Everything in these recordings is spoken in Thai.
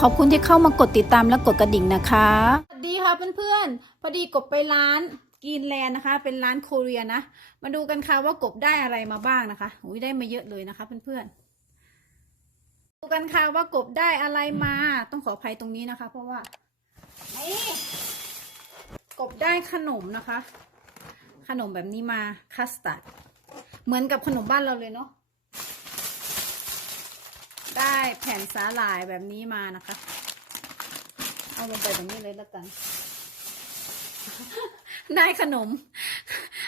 ขอบคุณที่เข้ามากดติดตามและกดกระดิ่งนะคะ สวัสดีค่ะเพื่อนๆ พอดีกบไปร้านกินแลนด์นะคะ เป็นร้านโคเรียนะ มาดูกันค่ะว่ากบได้อะไรมาบ้างนะคะอุ้ยได้มาเยอะเลยนะคะเพื่อนๆ ดูกันค่ะว่ากบได้อะไรมา ต้องขออภัยตรงนี้นะคะ เพราะว่า นี่กบได้ขนมนะคะ ขนมแบบนี้มาคัสตาร์ด เหมือนกับขนมบ้านเราเลยเนาะ ได้แผ่นสาหร่ายแบบนี้มานะคะ เอาลงไปแบบนี้เลยแล้วกัน ได้ขนม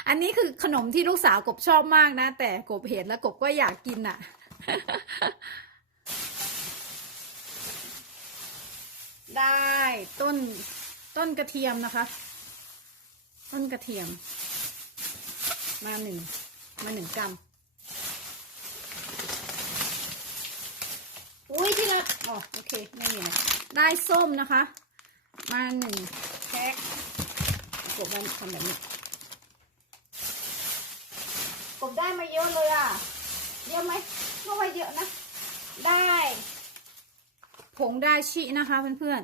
อันนี้คือขนมที่ลูกสาวกบชอบมากนะ แต่กบเห็นแล้วกบก็อยากกินอะ ได้ต้นต้นกระเทียมนะคะ ต้นกระเทียม มาหนึ่งมาหนึ่งกรัม อุ้ยที่ละอ๋อโอเคไม่มีอะไรได้ส้มนะคะ มาหนึ่งแพ็คกบมันทำแบบนี้กบได้มาเยอะเลยอะเยอะไหมไม่ว่าเยอะนะ ได้ ผงได้ชินะคะเพื่อน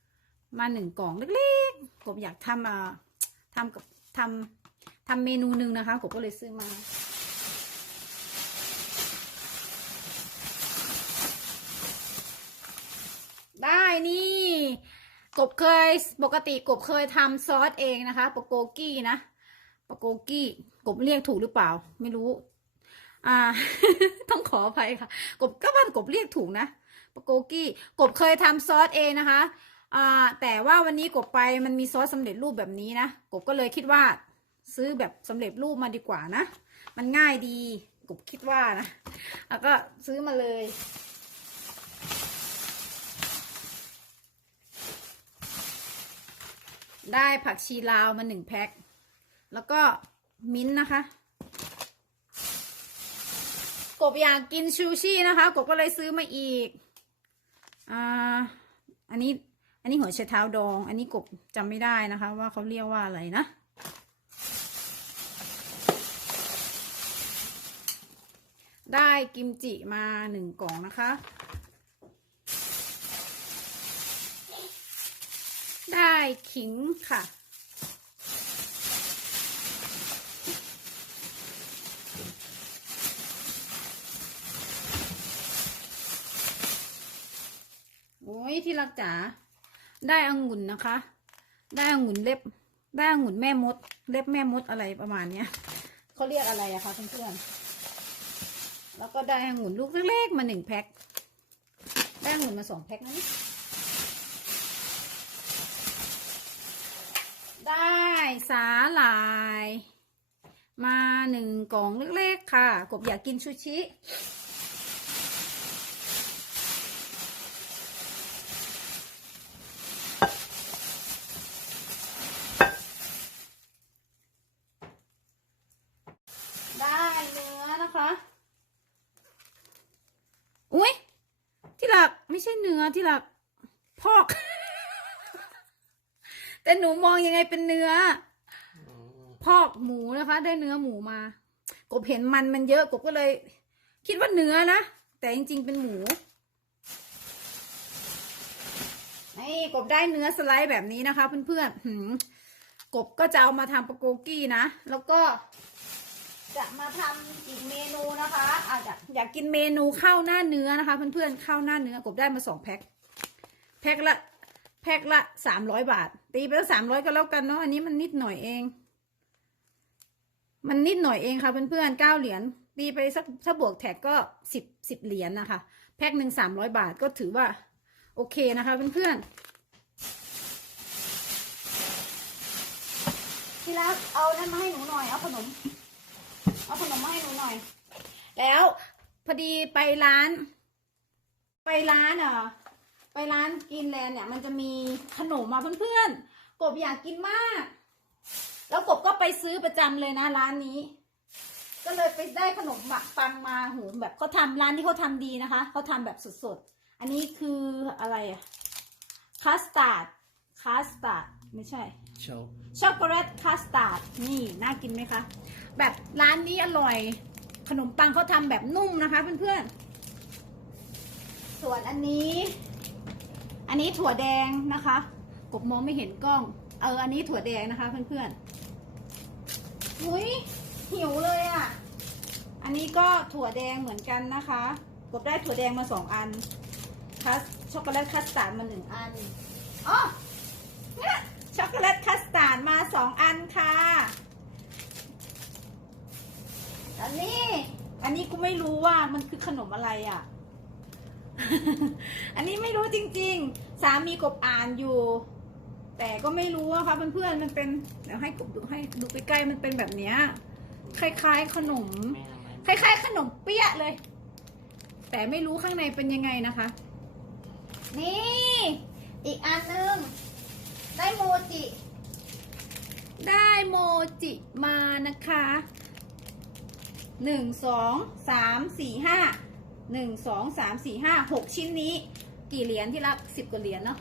ๆ มาหนึ่งกล่องเล็กๆ กบอยากทำอ่าทำกับทำทำเมนูหนึ่งนะคะกบก็เลยซื้อมา ได้นี่ กบเคยปกติกบเคยทำซอสเองนะคะปโกกี้นะปโกกี้กบเรียกถูกหรือเปล่า ไม่รู้ อ่า ต้องขออภัยค่ะ กบก็ว่ากบเรียกถูกนะปโกกี้กบเคยทำซอสเองนะคะอ่าแต่ว่าวันนี้กบไปมันมีซอสสำเร็จรูปแบบนี้นะกบก็เลยคิดว่าซื้อแบบสำเร็จรูปมาดีกว่านะ มันง่ายดีกบคิดว่านะ แล้วก็ซื้อมาเลย ได้ผักชีลาวมาหนึ่งแพ็ค แล้วก็มิ้นนะคะ กบอยากกินชูชีนะคะ กบก็เลยซื้อมาอีก อ่า อันนี้ อันนี้หัวไชเท้าดอง อันนี้กบจำไม่ได้นะคะ ว่าเขาเรียกว่าอะไรนะ ได้กิมจิมาหนึ่งกล่องนะคะ ได้ขิงค่ะ โอ้ยที่รักจ๋าได้องุ่นนะคะ ได้องุ่นเล็บ ได้องุ่นแม่มด เล็บแม่มดอะไรประมาณเนี้ยเขาเรียกอะไรอะคะเพื่อนๆแล้วก็ได้องุ่นลูกเล็กๆมาหนึ่งแพ็คได้องุ่นมาสองแพ็คนะนี่ ได้สาหร่าย มาหนึ่งกล่องเล็กๆค่ะ กบอยากกินชูชิได้เนื้อนะคะอุ้ยที่หลักไม่ใช่เนื้อที่หลักพอก แต่หนูมองยังไงเป็นเนื้อ พอกหมูนะคะ ได้เนื้อหมูมา กบเห็นมันมันเยอะกบก็เลย คิดว่าเนื้อนะแต่จริงๆเป็นหมูนี่กบได้เนื้อสไลด์แบบนี้นะคะ เพื่อนๆหืมกบก็จะเอามาทำปาโกกี้นะ แล้วก็ จะมาทำอีกเมนูนะคะอาจจะอยากกินเมนูข้าวหน้าเนื้อนะคะ เพื่อนๆข้าวหน้าเนื้อกบได้มาสองแพ็คแพ็คละแพ็คละสามร้อยบาท ตีไปแล้วสามร้อยก็แล้วกันเนาะอันนี้มันนิดหน่อยเอง มันนิดหน่อยเองค่ะเพื่อนๆเก้าเหรียญตีไปสักถ้าบวกแท็กก็สิบสิบเหรียญนะคะ แพ็คหนึ่งสามร้อยบาทก็ถือว่า โอเคนะคะเพื่อนๆที่รักเอานั่นมาให้หนูหน่อยเอาขนม เอาขนมมาให้หนูหน่อย แล้วพอดีไปร้าน ไปร้านอะ ไปร้านกินแลนด์เนี่ย มันจะมีขนมมาเพื่อนๆ กบอยากกินมาก แล้วกบก็ไปซื้อประจำเลยนะร้านนี้ ก็เลยไปได้ขนมหมักปังมาหูแบบเขาทำร้านที่เขาทำดีนะคะเขาทำแบบสดๆ อันนี้คืออะไรอะคัสตาร์ดคัสตาร์ดไม่ใช่ Show. ช็อกโกแลตคัสตาร์ดนี่น่ากินไหมคะ แบบร้านนี้อร่อย ขนมปังเขาทำแบบนุ่มนะคะเพื่อนๆ ส่วนอันนี้ อันนี้ถั่วแดงนะคะ กบมองไม่เห็นกล้อง เออ อันนี้ถั่วแดงนะคะ เพื่อนๆหุยหิวเลยอะ่ะ อันนี้ก็ถั่วแดงเหมือนกันนะคะ กบได้ถั่วแดงมาสองอันคัสช็อกโกแลตคัสตาร์ดมาหนึ่งอันอ๋อเนี่ยช็อกโกแลตคัสตาร์ดมาสองอันค่ะ อันนี้ อันนี้กูไม่รู้ว่ามันคือขนมอะไรอะ อันนี้ไม่รู้จริง ๆ สามีกบอ่านอยู่ แต่ก็ไม่รู้อะค่ะเพื่อนๆมันเป็นเดี๋ยวให้กบดูให้ดูใกล้ๆมันเป็นแบบเนี้ยคล้ายๆ ขนม คล้าย ๆ ขนมเปี๊ยะเลย แต่ไม่รู้ข้างในเป็นยังไงนะคะ นี่ อีกอันหนึงได้โมจิ ได้โมจิมานะคะหนึ่งสองสามสี่ห้า หนึ่งสองสามสี่ห้าหกชิ้นนี้ กี่เหรียญที่รักสิบกว่าเหรียญเนาะ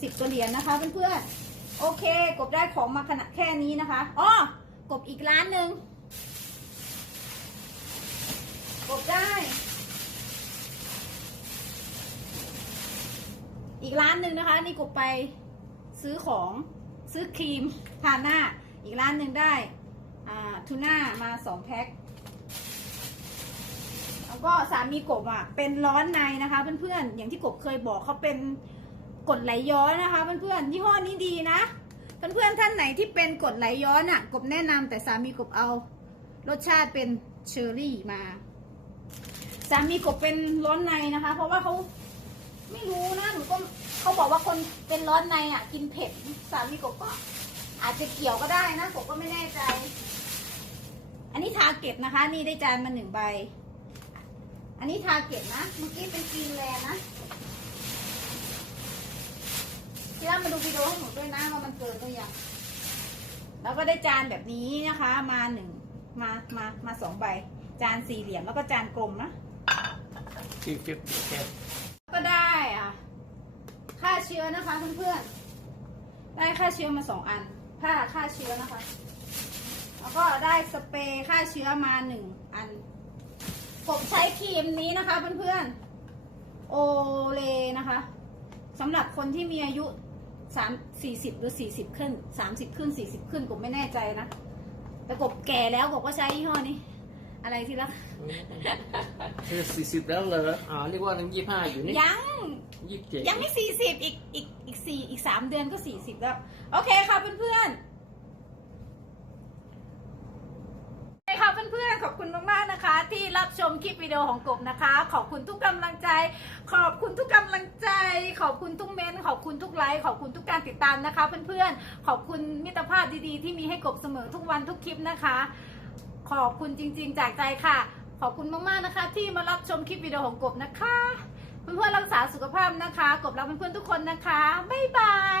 สิบกว่าเหรียญนะคะเพื่อนๆโอเค กบได้ของมาขนาดแค่นี้นะคะอ๋อกบอีกร้านหนึ่งกบได้ อีกร้านหนึ่งนะคะ นี่กบไปซื้อของซื้อครีมทาหน้า อีกร้านหนึ่งได้ทูน่ามาสองแพ็ค ก็สามีกบอะเป็นร้อนในนะคะ เพื่อนๆอย่างที่กบเคยบอกเขาเป็นกดไหลย้อนนะคะ เพื่อนๆยี่ห้อนี้ดีนะ เพื่อนๆท่านไหนที่เป็นกดไหลย้อนอะ กบแนะนำแต่สามีกบเอา รสชาติเป็นเชอร์รี่มาสามีกบเป็นร้อนในนะคะ เพราะว่าเขาไม่รู้นะหนูก็เขาบอกว่าคนเป็นร้อนในอะ กินเผ็ดสามีกบก็ อาจจะเกี่ยวก็ได้นะกบก็ไม่แน่ใจ อันนี้ทาเก็ตนะคะ นี่ได้จานมาหนึ่งใบ อันนี้ทาเก็ตนะ เมื่อกี้เป็นกรีนแลนด์นะพี่ร่ามาดูวิดีโอให้หนูด้วยนะว่ามันเกินหรือยังแล้วก็ได้จานแบบนี้นะคะ มาหนึ่งมามามาสองใบ จานสี่เหลี่ยมแล้วก็จานกลมนะที่ฟิฟแค่ก็ได้อะฆ่าเชื้อนะคะเพื่อนๆได้ฆ่าเชื้อมาสองอันผ้าฆ่าเชื้อนะคะ แล้วก็ได้สเปรย์ฆ่าเชื้อมาหนึ่งอัน ผมใช้ครีมนี้นะคะเพื่อนๆ โอเลนะคะสำหรับคนที่มีอายุสามสี่สิบหรือสี่สิบขึ้นสามสิบขึ้นสี่สิบขึ้นผมไม่แน่ใจนะ แต่กบแก่แล้วกบก็ใช้ยี่ห้อนี้ อะไรที่รักคือสี่สิบแล้วเหรออ๋อเรียกว่าทั้งยี่ห้าอยู่นี่ยังยี่สิบเจ็ดยังไม่สี่สิบอีกอีกอีกสี่อีกสามเดือนก็สี่สิบแล้ว โอเคค่ะเพื่อนๆโอเคค่ะเพื่อนๆขอบ คุณมากๆนะคะ ที่รับชมคลิปวิดีโอของกบนะคะ ขอบคุณทุกกำลังใจ ขอบคุณทุกกำลังใจ ขอบคุณทุกเมนขอบคุณทุกไลค์ขอบคุณทุกการติดตามนะคะ เพื่อนๆขอบคุณมิตรภาพดีๆ ที่มีให้กบเสมอทุกวันทุกคลิปนะคะ ขอบคุณจริง ๆ จากใจค่ะ ขอบคุณมากๆนะคะ ที่มารับชมคลิปวิดีโอของกบนะคะเพื่อนๆรักษาสุขภาพนะคะ กบรักเพื่อนๆทุกคนนะคะบ๊ายบาย